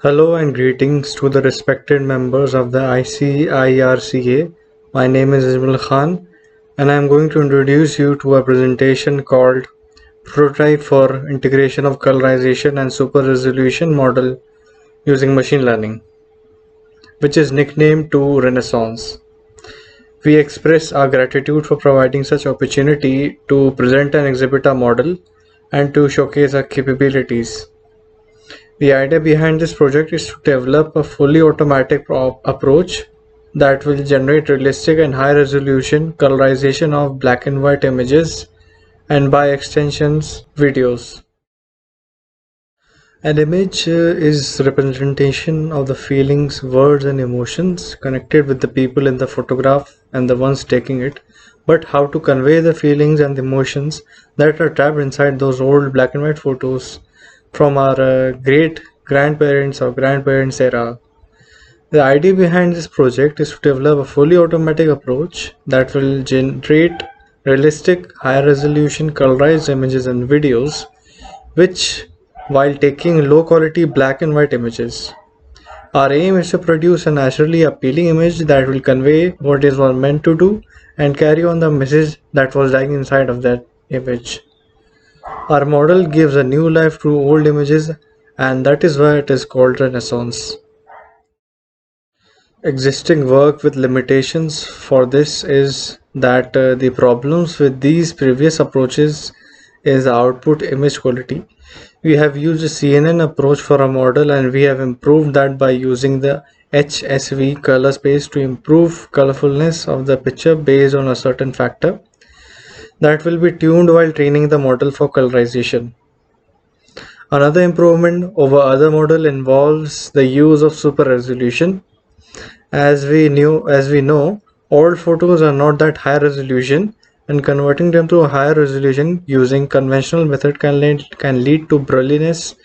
Hello and greetings to the respected members of the ICIRCA. My name is Ismail Khan and I am going to introduce you to a presentation called Prototype for Integration of Colorization and Super Resolution Model using Machine Learning, which is nicknamed to Renaissance. We express our gratitude for providing such opportunity to present and exhibit our model and to showcase our capabilities. The idea behind this project is to develop a fully automatic approach that will generate realistic and high resolution colorization of black and white images and by extensions videos. An image is representation of the feelings, words and emotions connected with the people in the photograph and the ones taking it, but how to convey the feelings and the emotions that are trapped inside those old black and white photos from our great grandparents or grandparents era. The idea behind this project is to develop a fully automatic approach that will generate realistic, high resolution colorized images and videos which while taking low quality black and white images. Our aim is to produce a naturally appealing image that will convey what is was meant to do and carry on the message that was lying inside of that image. Our model gives a new life to old images and that is why it is called Renaissance. Existing work with limitations for this is that the problems with these previous approaches is output image quality. We have used a CNN approach for a model and we have improved that by using the HSV color space to improve colorfulness of the picture based on a certain factor that will be tuned while training the model for colorization. Another improvement over other model involves the use of super resolution. As we know, old photos are not that high resolution, and converting them to a higher resolution using conventional method can lead to blurriness,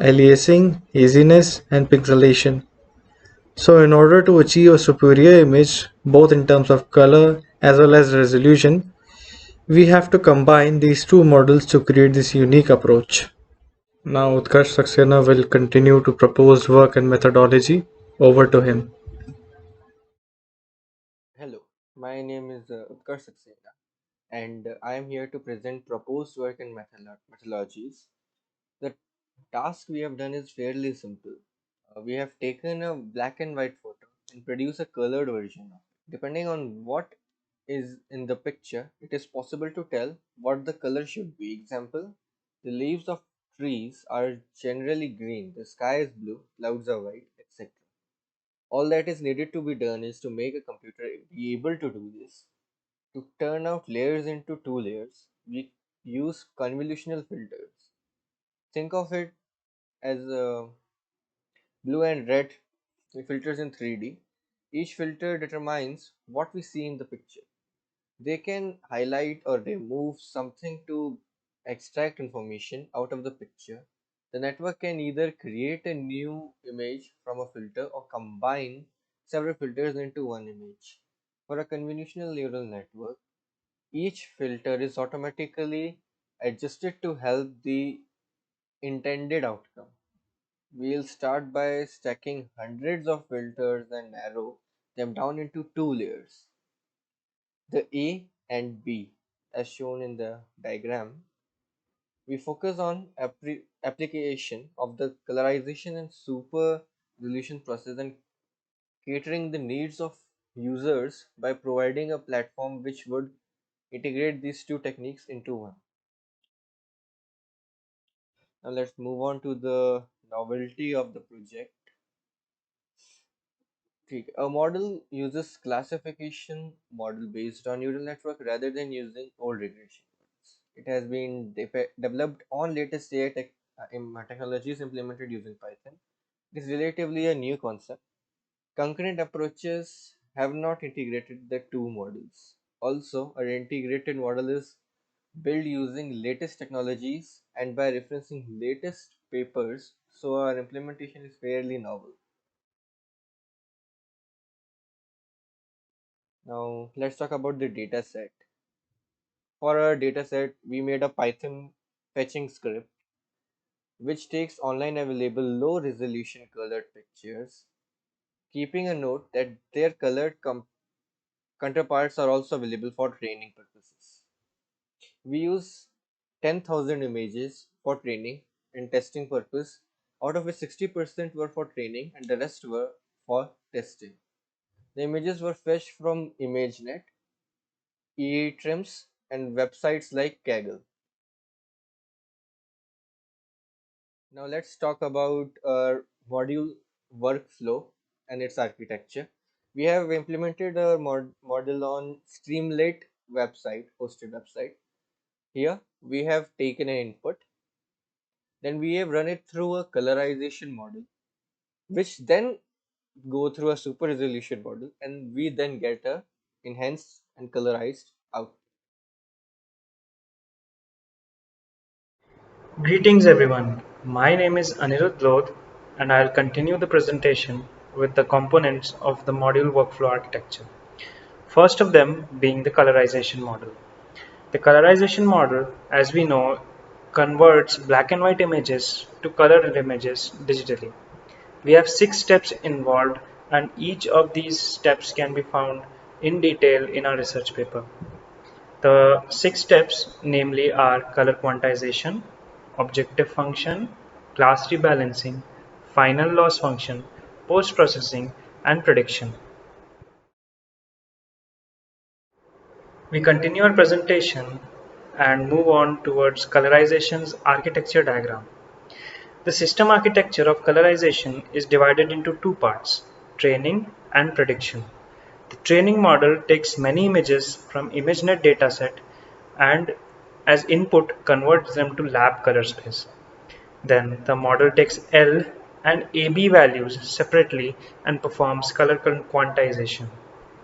aliasing, haziness, and pixelation. So, in order to achieve a superior image, both in terms of color as well as resolution, we have to combine these two models to create this unique approach. Now, Utkarsh Saxena will continue to propose work and methodology. Over to him. Hello, my name is Utkarsh Saxena, and I am here to present proposed work and methodologies. The task we have done is fairly simple. We have taken a black and white photo and produced a colored version of it. Depending on what is in the picture, it is possible to tell what the color should be. Example, the leaves of trees are generally green, the sky is blue, clouds are white, etc. All that is needed to be done is to make a computer be able to do this. To turn out layers into two layers, we use convolutional filters. Think of it as blue and red filters in 3D. Each filter determines what we see in the picture. They can highlight or remove something to extract information out of the picture. The network can either create a new image from a filter or combine several filters into one image. For a convolutional neural network, each filter is automatically adjusted to help the intended outcome. We'll start by stacking hundreds of filters and narrow them down into two layers. The A and B, as shown in the diagram, we focus on application of the colorization and super resolution process and catering the needs of users by providing a platform which would integrate these two techniques into one. Now let's move on to the novelty of the project. A model uses classification model based on neural network rather than using old regression models. It has been developed on latest AI technologies implemented using Python. It is relatively a new concept. Concurrent approaches have not integrated the two models. Also, an integrated model is built using latest technologies and by referencing latest papers, so our implementation is fairly novel. Now let's talk about the data set. For our data set, we made a Python fetching script which takes online available low resolution colored pictures, keeping a note that their colored counterparts are also available for training purposes. We use 10,000 images for training and testing purpose, out of which 60% were for training and the rest were for testing. The images were fetched from ImageNet, EETrims, and websites like Kaggle. Now let's talk about our module workflow and its architecture. We have implemented a model on Streamlit website, hosted website. Here we have taken an input, then we have run it through a colorization model, which then go through a super resolution model, and we then get a enhanced and colorized out. Greetings everyone. My name is Anirudhlodh and I'll continue the presentation with the components of the module workflow architecture. First of them being the colorization model. The colorization model, as we know, converts black and white images to colored images digitally. We have 6 steps involved and each of these steps can be found in detail in our research paper. The 6 steps namely are color quantization, objective function, class rebalancing, final loss function, post-processing, and prediction. We continue our presentation and move on towards colorization's architecture diagram. The system architecture of colorization is divided into 2 parts, training and prediction. The training model takes many images from ImageNet dataset and as input converts them to lab color space. Then the model takes L and AB values separately and performs color quantization,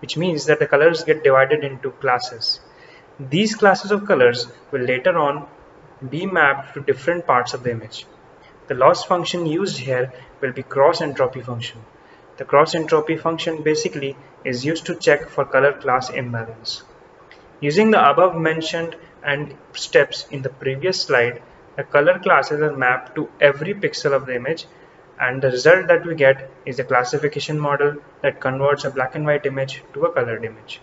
which means that the colors get divided into classes. These classes of colors will later on be mapped to different parts of the image. The loss function used here will be cross entropy function. The cross entropy function basically is used to check for color class imbalance. Using the above mentioned and steps in the previous slide, the color classes are mapped to every pixel of the image and the result that we get is a classification model that converts a black and white image to a colored image.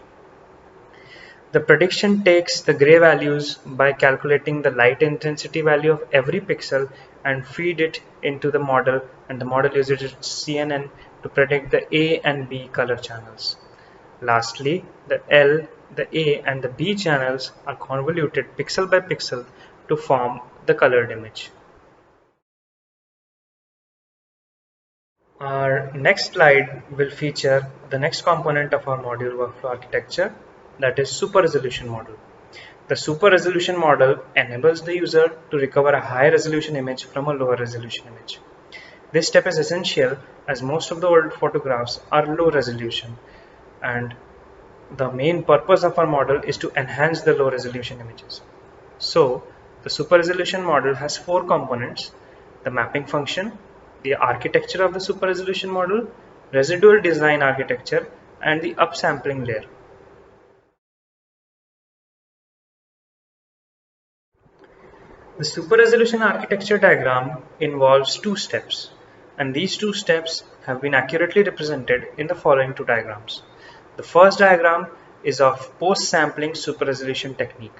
The prediction takes the gray values by calculating the light intensity value of every pixel and feed it into the model, and the model uses its CNN to predict the A and B color channels. Lastly, the L, the A and the B channels are convoluted pixel by pixel to form the colored image. Our next slide will feature the next component of our module workflow architecture, that is super resolution model. The super resolution model enables the user to recover a high resolution image from a lower resolution image. This step is essential as most of the old photographs are low resolution, and the main purpose of our model is to enhance the low resolution images. So the super resolution model has 4 components: the mapping function, the architecture of the super resolution model, residual design architecture, and the upsampling layer. The super resolution architecture diagram involves 2 steps, and these 2 steps have been accurately represented in the following 2 diagrams. The first diagram is of post-sampling super resolution technique.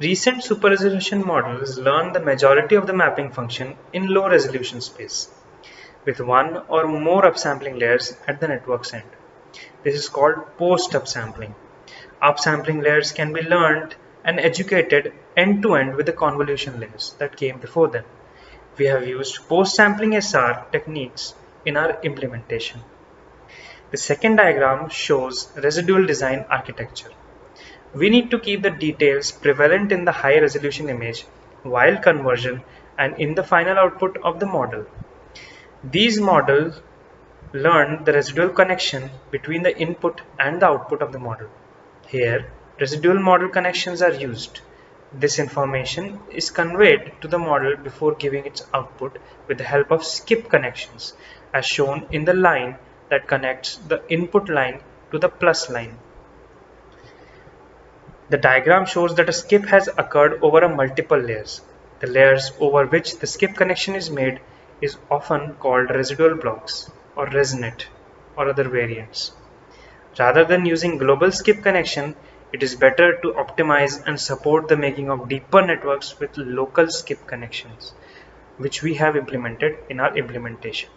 Recent super resolution models learn the majority of the mapping function in low resolution space, with one or more upsampling layers at the network's end. This is called post-upsampling. Upsampling layers can be learned and educated end-to-end with the convolution layers that came before them. We have used post-sampling SR techniques in our implementation. The second diagram shows residual design architecture. We need to keep the details prevalent in the high resolution image while conversion and in the final output of the model. These models learn the residual connection between the input and the output of the model. Here, residual model connections are used. This information is conveyed to the model before giving its output with the help of skip connections, as shown in the line that connects the input line to the plus line. The diagram shows that a skip has occurred over a multiple layers. The layers over which the skip connection is made is often called residual blocks or ResNet or other variants. Rather than using global skip connection, it is better to optimize and support the making of deeper networks with local skip connections, which we have implemented in our implementation.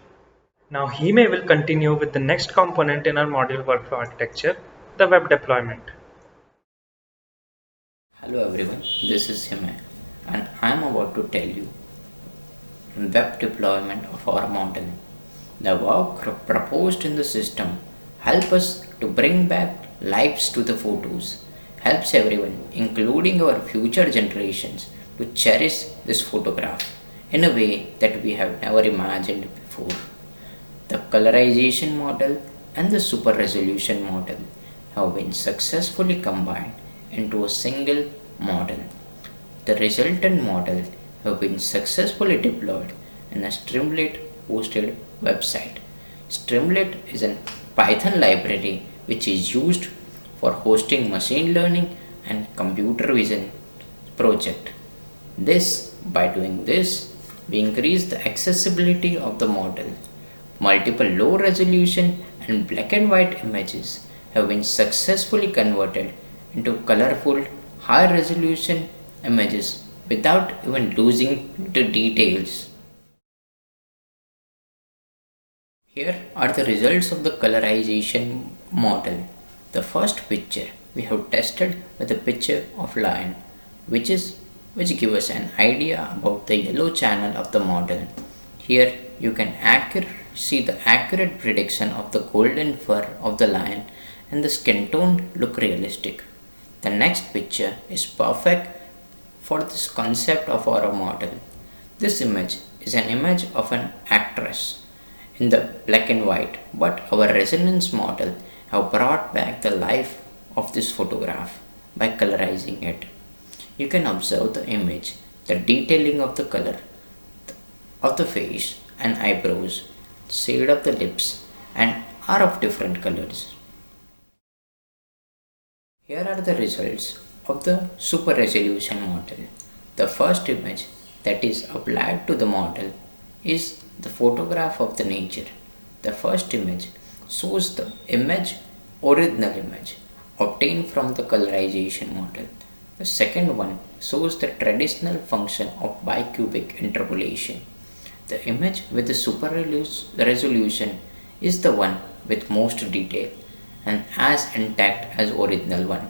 Now Hime will continue with the next component in our module workflow architecture, the web deployment. Hello everyone, this is Hime and I am about to tell you web deployment of our model. The work proposed in the system help us to bring back lives to the photos, helps everyone including our future generations to cherish this photograph in a way that we have never imagined before. The colorization model and the super resolution model have been successfully combined into a single model. The resultant model have been successfully deployed in a Streamlit hosted website. Streamlit is a Python library which is used for hosting machine learning and computer vision project. By doing this, we increase the accessibility of the model. Multiple low resolution and black and white images have been successfully converted into colorful high resolution images without even losing the details. Here are the results of the colorization model. The first picture we have tested with a picture of lion which give us an idea about the yellow channel of the model. Here you can see the accurate prediction of the golden fur of the lion and the skin tone look realistic. The next picture is perfect for this concept of our model. This image is an image of an actress in the black and white, but our resonance model have brought back the life of this photograph by colorizing it. You can observe the image, the detailing of the color of the face and eyebrows, shade of the lips and are of different colors. Here are the results of the super resolution model. The first image that is applied to the model is the photograph of the nature. The first image shows the original image obtained from the colorization model. The second one shows the traditional function of bicubic interpolation. The image with the super resolution is the one with most detail and as intact as original one.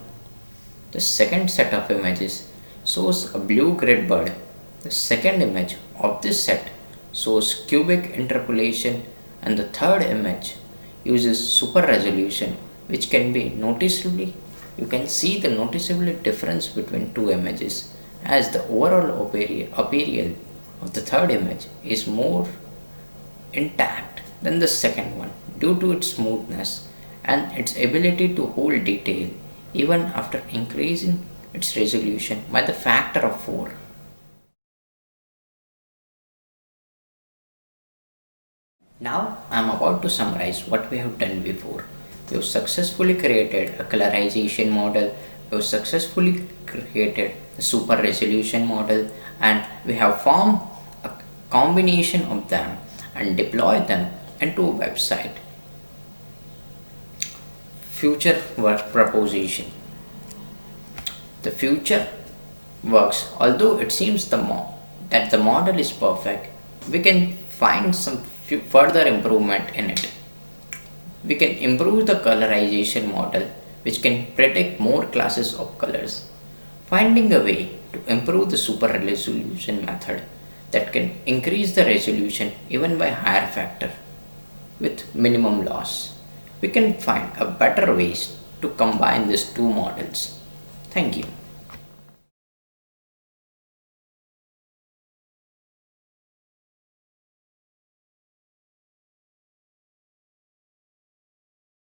The second set of images shows a blue grid bird. The second image of this set shows cubic interpolation and the third image uses super resolution which can be you can see the noticeable difference between two images as the overall appeal of the third image is more intact than the second one due to its smoothness and its ability to hold detail even after increasing its resolution by the factor of 4. Now I am about to summarize what we have done before. We have successfully created a colorization model, we have successfully created a super resolution model, and we have formed a combination of them and deployed them into a website. Future work proposition. The future works, although it seems that the model is perfect, we can find some further improvement in it. We can improve the colorization model which can predict more classes of colors, finding a way to improve the super resolution method that can increase the resolution even by higher factor with minimum loss. We can find a better ways to combine these two models. Thank you.